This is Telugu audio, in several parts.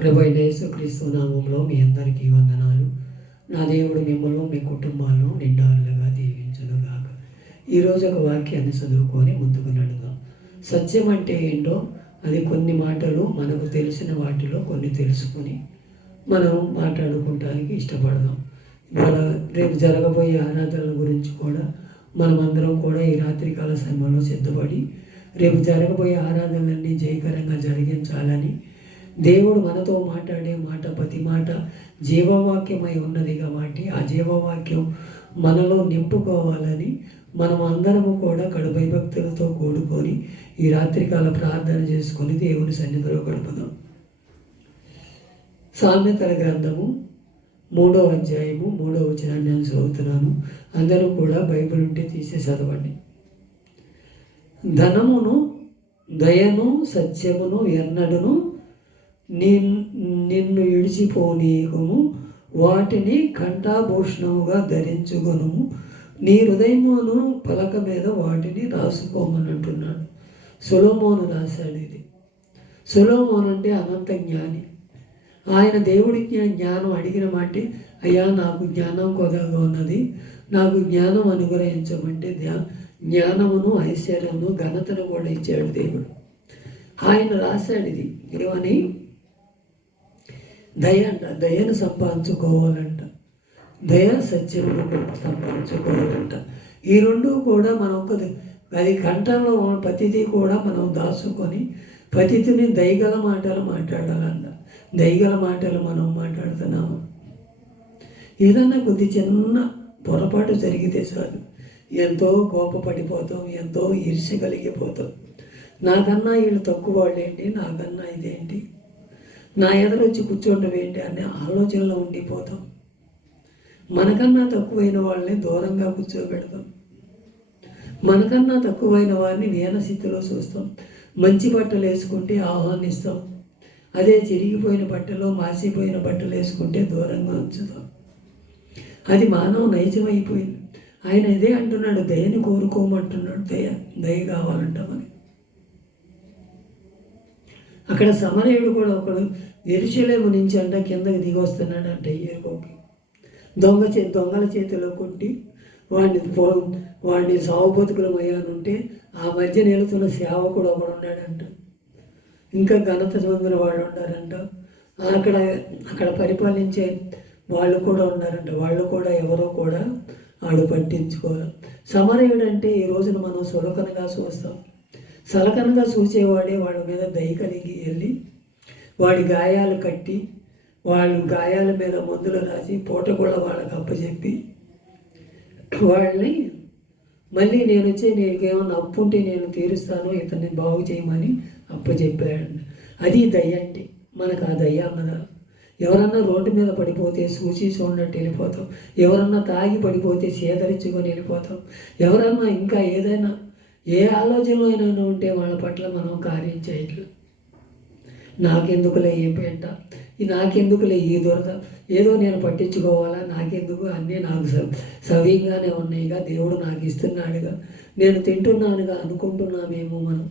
ప్రభువైన యేసుక్రీస్తు నామములో మీ అందరికీ వందనాలు. నా దేవుడు మిమ్మల్ని మీ కుటుంబాలను నిండారులుగా దీవించునుగాక. ఈరోజు ఒక వాక్యాన్ని చదువుకొని ముందుకు నడుదాం. సత్యం అంటే ఏంటో అది కొన్ని మాటలు మనకు తెలిసిన వాటిలో కొన్ని తెలుసుకొని మనం మాట్లాడుకోవడానికి ఇష్టపడదాం. ఇవాళ రేపు జరగబోయే ఆరాధనల గురించి కూడా మనమందరం కూడా ఈ రాత్రికాల సమయంలో సిద్ధపడి రేపు జరగబోయే ఆరాధనలన్నీ జయకరంగా జరిగించాలని దేవుడు మనతో మాట్లాడే మాట ప్రతి మాట జీవవాక్యమై ఉన్నది కాబట్టి ఆ జీవవాక్యం మనలో నింపుకోవాలని మనం అందరము కూడా కడు భయభక్తులతో కూడుకొని ఈ రాత్రికాల ప్రార్థన చేసుకొని దేవుని సన్నిధిలో గడుపుదాం. సామెతల గ్రంథము 3వ అధ్యాయము 3వ వచనాన్ని నేను చదువుతున్నాను. అందరూ కూడా బైబిల్ ఉంటే తీసే చదవండి. ధనమును దయను సత్యమును ఎన్నడును నిన్ను విడిచిపోనీయకుము, వాటిని కంఠాభూషణముగా ధరించుకొనుము, నీ హృదయమును పలక మీద వాటిని రాసుకోమని అంటున్నాడు. సొలొమోను రాశాడు ఇది. సొలొమోను అంటే అనంత జ్ఞాని. ఆయన దేవుడికి జ్ఞానం అడిగిన మాట, అయ్యా నాకు జ్ఞానం కొద్దిగా ఉన్నది, నాకు జ్ఞానం అనుగ్రహించమంటే జ్ఞానమును ఐశ్వర్యమును ఘనతను కూడా ఇచ్చాడు దేవుడు. ఆయన రాశాడు ఇది ఏమని, దయ అంట, దయను సంపాదించుకోవాలంట, దయ సత్యమును సంపాదించుకోవాలంట. ఈ రెండు కూడా మనం అది కంఠంలో ప్రతిదీ కూడా మనం దాచుకొని ప్రతిని దయగల మాటలు మాట్లాడాలంట. దయగల మాటలు మనం మాట్లాడుతున్నాము. ఏదన్నా కొద్ది చిన్న పొరపాటు జరిగితే చాలు ఎంతో కోపపడిపోతాం, ఎంతో ఈర్ష్య కలిగిపోతాం. నాకన్నా వీళ్ళు తక్కువ వాళ్ళేంటి, నాకన్నా ఇదేంటి, నా ఎదురొచ్చి కూర్చోవడం ఏంటి అనే ఆలోచనలో ఉండిపోతాం. మనకన్నా తక్కువైన వాళ్ళని దూరంగా కూర్చోబెడతాం. మనకన్నా తక్కువైన వారిని వీనస్థితిలో చూస్తాం. మంచి బట్టలు వేసుకుంటే ఆహ్వానిస్తాం, అదే చిరిగిపోయిన బట్టలు మాసిపోయిన బట్టలు వేసుకుంటే దూరంగా ఉంచుతాం. అది మానవ నైజమైపోయింది. ఆయన ఇదే అంటున్నాడు, దయని కోరుకోమంటున్నాడు. దయ కావాలంట మనకి. అక్కడ సమరయుడు కూడా ఒకడు యెరూషలేము నుంచి అంట కిందకి దిగి వస్తున్నాడు అంట ఎరుకోకి. దొంగల చేతిలో కొట్టి వాడిని సావు బతుకులు అయ్యానుంటే ఆ మధ్య నిలుతున్న సేవకుడు ఒకడు ఉన్నాడంట. ఇంకా ఘనత పొందిన వాళ్ళు ఉన్నారంట. అక్కడ పరిపాలించే వాళ్ళు కూడా ఉన్నారంట. వాళ్ళు కూడా ఎవరో కూడా ఆడు పట్టించుకోవాలి. సమరయుడు అంటే ఈ రోజున మనం సులకనగా చూస్తాం. సలకనగా చూసేవాడే వాళ్ళ మీద దయ కలిగి వెళ్ళి వాడి గాయాలు కట్టి వాళ్ళు గాయాల మీద మందులు రాసి పూట కూడా వాళ్ళకి అప్పచెప్పి వాళ్ళని మళ్ళీ నేను వచ్చి నీకేమన్నా అప్పు ఉంటే నేను తీరుస్తాను, ఇతన్ని బాగు చేయమని అప్పచెప్పాడు. అది దయ అంటే. మనకు ఆ దయ అన్నదా? ఎవరన్నా రోడ్డు మీద పడిపోతే చూసి చూడనట్టు వెళ్ళిపోతాం. ఎవరన్నా తాగి పడిపోతే సేదరించుకొని వెళ్ళిపోతాం. ఎవరన్నా ఇంకా ఏదైనా ఏ ఆలోచనలో అయినా ఉంటే వాళ్ళ పట్ల మనం కార్యం చేయట్లేదు. నాకెందుకులే ఏ పెంట, నాకెందుకులే ఈ దురద, ఏదో నేను పట్టించుకోవాలా, నాకెందుకు, అన్నీ నాకు సవ్యంగానే ఉన్నాయిగా, దేవుడు నాకు ఇస్తున్నాడుగా, నేను తింటున్నానుగా అనుకుంటున్నామేమో మనం.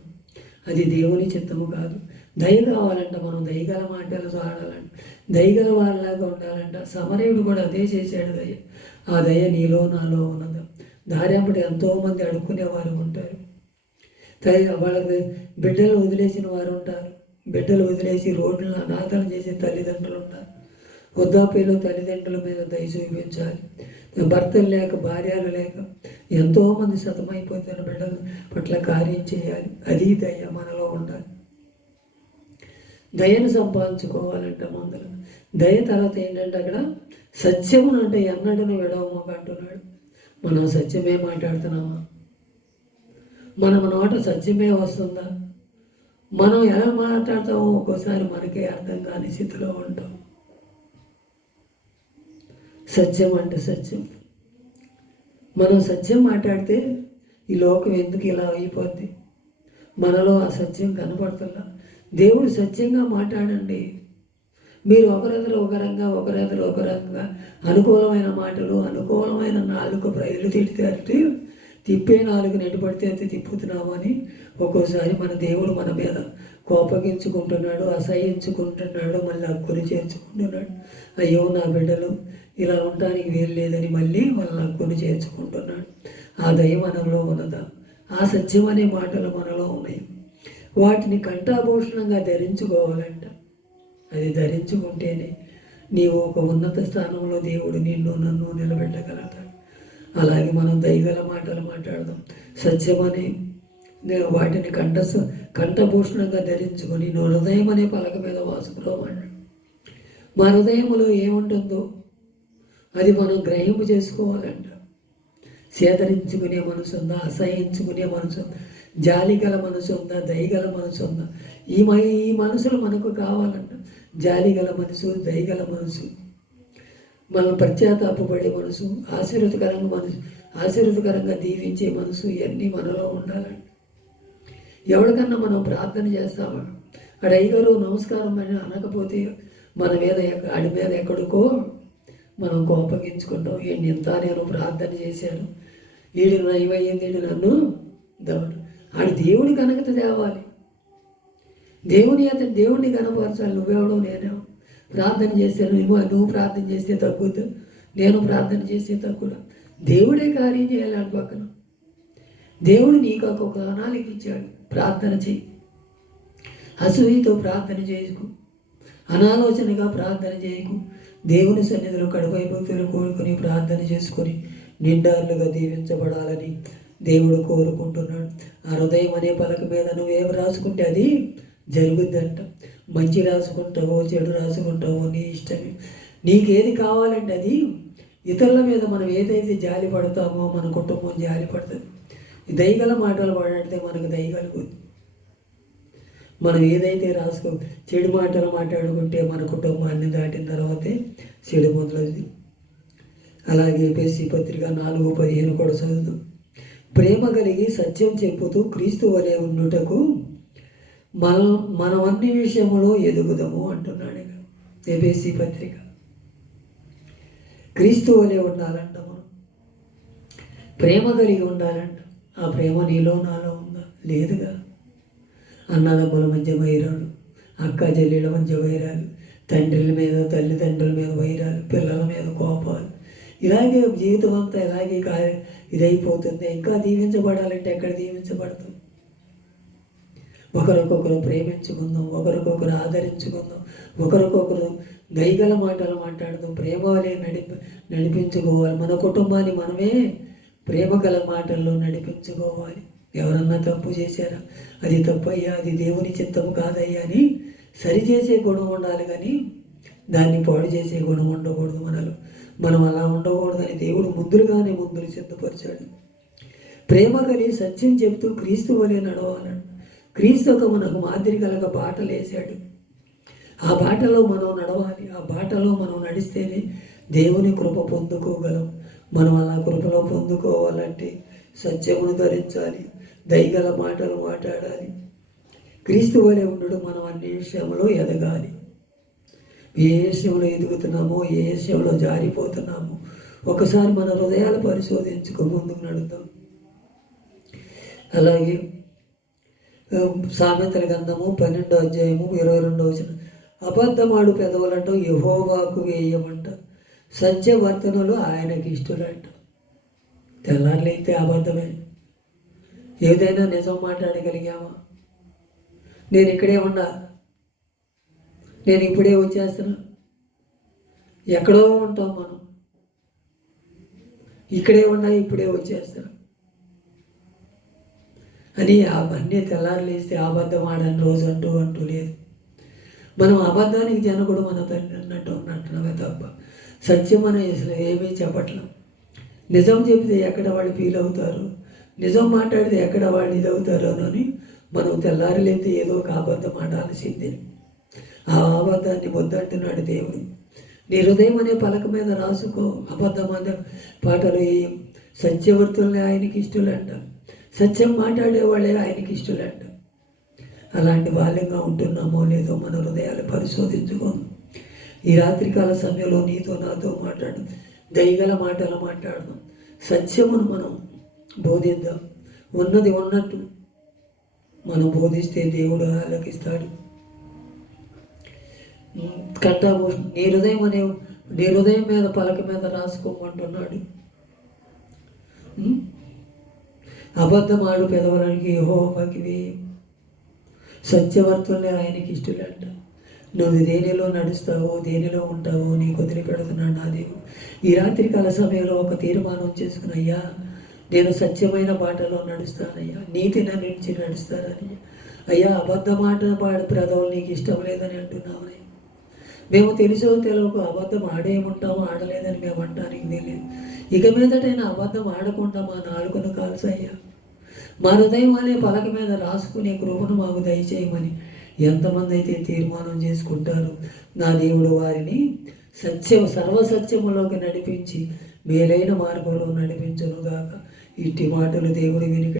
అది దేవుని చిత్తము కాదు. దయ కావాలంట. మనం దయగల మాటలు ఆడాలంట, దయగల వారిలాగా ఉండాలంట. సమరయుడు కూడా అదే చేశాడు. దయ, ఆ దయ నీలో నాలో ఉన్నది. దారిపడి ఎంతోమంది అడుక్కునేవారు ఉంటారు. వాళ్ళకి బిడ్డలు వదిలేసిన వారు ఉంటారు. బిడ్డలు వదిలేసి రోడ్లను అనాథలు చేసే తల్లిదండ్రులు ఉంటారు. వృద్ధాప్యంలో తల్లిదండ్రుల మీద దయ చూపించాలి. భర్తలు లేక భార్యలు లేక ఎంతోమంది సతమైపోతున్న బిడ్డల పట్ల కార్యం చేయాలి. అది దయ మనలో ఉండాలి. దయను సంపాదించుకోవాలంట ముందర. దయ తర్వాత ఏంటంటే అక్కడ సత్యమును అంటే ఎన్నడను విడవమాక అంటున్నాడు. మనం సత్యమే మాట్లాడుతున్నామా? మన నోట సత్యమే వస్తుందా? మనం ఎలా మాట్లాడతామో ఒక్కోసారి మనకే అర్థం కాని స్థితిలో ఉంటాం. సత్యం అంటే సత్యం. మనం సత్యం మాట్లాడితే ఈ లోకం ఎందుకు ఇలా అయిపోద్ది? మనలో ఆ సత్యం కనపడుతుందా? దేవుడు సత్యంగా మాట్లాడండి. మీరు ఒకరెదురు ఒక రంగా అనుకూలమైన మాటలు, అనుకూలమైన నాలుగు ప్రజలు తిడితే తిప్పే నాలుగు నెట్టుబడితే తిప్పుతున్నామని ఒక్కోసారి మన దేవుడు మన మీద కోపగించుకుంటున్నాడు, అసహించుకుంటున్నాడు, మళ్ళీ హక్కుని చేర్చుకుంటున్నాడు. అయ్యో నా బిడ్డలు ఇలా ఉండడానికి వీలు లేదని మళ్ళీ వాళ్ళ హక్కుని చేర్చుకుంటున్నాడు. ఆ దయ మనలో ఉన్నదా? ఆ సత్యం అనే మాటలు మనలో ఉన్నాయి. వాటిని కంఠాభూషణంగా ధరించుకోవాలంట. అది ధరించుకుంటేనే నీవు ఒక ఉన్నత స్థానంలో దేవుడు నిన్ను నన్ను నిలబెట్టగలుగుతాడు. అలాగే మనం దయగల మాటలు మాట్లాడదాం. సత్యమని వాటిని కంఠభూషణంగా ధరించుకొని హృదయం అనే పలక మీద వాసుకురామన్నాడు. మా హృదయంలో ఏముంటుందో అది మనం గ్రహింపు చేసుకోవాలంట. సేదరించుకునే మనసు ఉందా? అసహించుకునే మనసు ఉందా? జాలి గల మనసు ఉందా? దయగల మనసు ఉందా? ఈ మనసులు మనకు కావాలంట. జాలి గల మనసు, దయగల మనసు, మనం పశ్చాత్తాపపడే మనసు, ఆశీర్వదకరంగా దీవించే మనసు, ఇవన్నీ మనలో ఉండాలండి. ఎవరికన్నా మనం ప్రార్థన చేస్తామా? ఆడ అయ్యగారు నమస్కారం అని అనకపోతే మన మీద ఆడి మీద ఎక్కడికో మనం కోపగించుకుంటాం. ఇంత నేను ప్రార్థన చేశాను, వీడు నయమయ్యింది, వీడు నన్ను దేవుడు ఆడి దేవుడి కనకత తేవాలి. దేవుడిని కనపరచాలి. నువ్వెవడో నేనే ప్రార్థన చేశాను, నువ్వు ప్రార్థన చేస్తే తగ్గుద్దు, నేను ప్రార్థన చేస్తే తగ్గుడు. దేవుడే కార్యం చేయాలి. ఆడి పక్కన దేవుడు నీకు ఒక ప్రణాళిక ఇచ్చాడు. ప్రార్థన చేయి. అసూయతో ప్రార్థన చేయకు, అనాలోచనగా ప్రార్థన చేయకు. దేవుని సన్నిధిలో కడుపైపోతులు కోరుకొని ప్రార్థన చేసుకొని నిండారులుగా దీవించబడాలని దేవుడు కోరుకుంటున్నాడు. ఆ హృదయం అనే పలక మీద నువ్వేం రాసుకుంటే అది జరుగుద్దంట. మంచి రాసుకుంటావో చెడు రాసుకుంటావో నీ ఇష్టమే. నీకేది కావాలంటే అది ఇతరుల మీద మనం ఏదైతే జాలి పడతామో మన కుటుంబం జాలి పడుతుంది. దయగల మాటలు మాట్లాడితే మనకు దయగలుగుతుంది. మనం ఏదైతే చెడు మాటలు మాట్లాడుకుంటే మన కుటుంబాన్ని దాటిన తర్వాతే చెడు మొదలవుతుంది. అలాగే ఎఫెసీ పత్రిక 4:15 కూడా చదువుతాం. ప్రేమ కలిగి సత్యం చెప్పుతూ క్రీస్తు వలె ఉండుటకు మనం అన్ని విషయంలో ఎదుగుదాము అంటున్నాడు ఎఫెసీ పత్రిక. క్రీస్తు వలె ఉండాలంట. మనం ప్రేమ కలిగి ఉండాలంట. ఆ ప్రేమ నీలో నాలో ఉందా? లేదుగా. అన్నదమ్ముల మధ్య వైరాలు, అక్క చెల్లెల మధ్య వైరాలు, తండ్రుల మీద తల్లిదండ్రుల మీద వైరాలు, పిల్లల మీద కోపాలు, ఇలాగే జీవితం అంతా ఇలాగే ఇదైపోతుంది. ఇంకా దీవించబడాలంటే ఎక్కడ దీవించబడతాం? ఒకరికొకరు ప్రేమించుకుందాం, ఒకరికొకరు ఆదరించుకుందాం, ఒకరికొకరు దయగల మాటలు మాట్లాడదాం, ప్రేమ వలె నడిపించుకోవాలి. మన కుటుంబాన్ని మనమే ప్రేమ గల మాటల్లో నడిపించుకోవాలి. ఎవరన్నా తప్పు చేశారా? అది తప్పయ్యా, అది దేవుని చిత్తము కాదయ్యా అని సరిచేసే గుణం ఉండాలి, కానీ దాన్ని పాడు చేసే గుణం ఉండకూడదు. మనం అలా ఉండకూడదని దేవుడు ముందులుగానే సిద్ధపరిచాడు. ప్రేమ కలిగి సత్యం చెబుతూ క్రీస్తు వలె నడవాలని క్రీస్తు మనకు మాదిరి కలగ బాటలు వేశాడు. ఆ బాటలో మనం నడవాలి. ఆ బాటలో మనం నడిస్తేనే దేవుని కృప పొందుకోగలం. మనం అలా కృపలో పొందుకోవాలంటే సత్యమును ధరించాలి, దయగల మాటలు మాట్లాడాలి, క్రీస్తు వలె ఉండడు. మనం అన్ని విషయంలో ఎదగాలి. ఏ విషయంలో ఎదుగుతున్నామో, ఏ విషయంలో జారిపోతున్నామో ఒకసారి మన హృదయాలు పరిశోధించుకో, ముందుకు నడుద్దాం. అలాగే సామెతల గ్రంథము 12:22 అబద్ధమాడు పెదవులంటూ యెహోవాకు వేయమంట, సత్యవర్తనులు ఆయనకి ఇష్టలంట. తెల్లారులైతే అబద్ధమే. ఏదైనా నిజం మాట్లాడగలిగామా? నేను ఇక్కడే ఉన్నా, నేను ఇప్పుడే వచ్చేస్తున్నా. ఎక్కడో ఉంటాం మనం, ఇక్కడే ఉన్నా ఇప్పుడే వచ్చేస్తున్నా అని అన్నీ తెల్లారులేస్తే అబద్ధం ఆడని రోజు అంటూ లేదు. మనం అబద్ధానికి జనకుడు మన తండ్రి ఉన్నట్టున్నామే తప్ప సత్యం అనే అసలు ఏమీ చెప్పట్లేం. నిజం చెబితే ఎక్కడ వాళ్ళు ఫీల్ అవుతారు, నిజం మాట్లాడితే ఎక్కడ వాళ్ళు ఇదవుతారు అని మనం తెల్లారులేస్తే ఏదో ఒక అబద్ధం ఆడాల్సిందే. ఆ అబద్ధాన్ని వద్దంటున్నాడు దేవుడు. నీ హృదయం అనే పలక మీద రాసుకో. అబద్ధం పాటలు సత్యవర్తుల్ని ఆయనకి ఇష్టలంట, సత్యం మాట్లాడేవాళ్ళే ఆయనకి ఇష్టలంట. అలాంటి బాల్యంగా ఉంటున్నామో లేదో మన హృదయాలు పరిశోధించుకోండి. ఈ రాత్రికాల సమయంలో నీతో నాతో మాట్లాడు, దయగల మాటలు మాట్లాడదాం, సత్యమును మనం బోధిద్దాం. ఉన్నది ఉన్నట్టు మనం బోధిస్తే దేవుడు ఆలకిస్తాడు. కంట నీ హృదయం మీద పలక మీద రాసుకోమంటున్నాడు. అబద్ధమాడు పెదవులకి యెహోవాకి సత్యవర్తులే ఆయనకి ఇష్టలంట. నువ్వు దేనిలో నడుస్తావో దేనిలో ఉంటావో నీకు వదిలిపెడుతున్నాడు నా దేవుడు. ఈ రాత్రికాల సమయంలో ఒక తీర్మానం చేసుకుని, అయ్యా నేను సత్యమైన బాటలో నడుస్తానయ్యా, నీతి నుంచి నడుస్తానయ్యా. అయ్యా అబద్ధమాట పాడు పెదవులు నీకు ఇష్టం లేదని అంటున్నామని. మేము తెలుసో తెలియక అబద్ధం ఆడేముంటామో ఆడలేదని మేము అంటానికి తెలియదు. ఇక మీదటైనా అబద్ధం ఆడకుండా మా నాలుకను కాల్సయ్యా, మా హృదయం అనే పలక మీద రాసుకునే కృపను మాకు దయచేయమని ఎంతమంది అయితే తీర్మానం చేసుకుంటారో నా దేవుడు వారిని సర్వసత్యములోకి నడిపించి మేలైన మార్గంలో నడిపించునుగాక. ఇట్టి మాటలు దేవుడు విని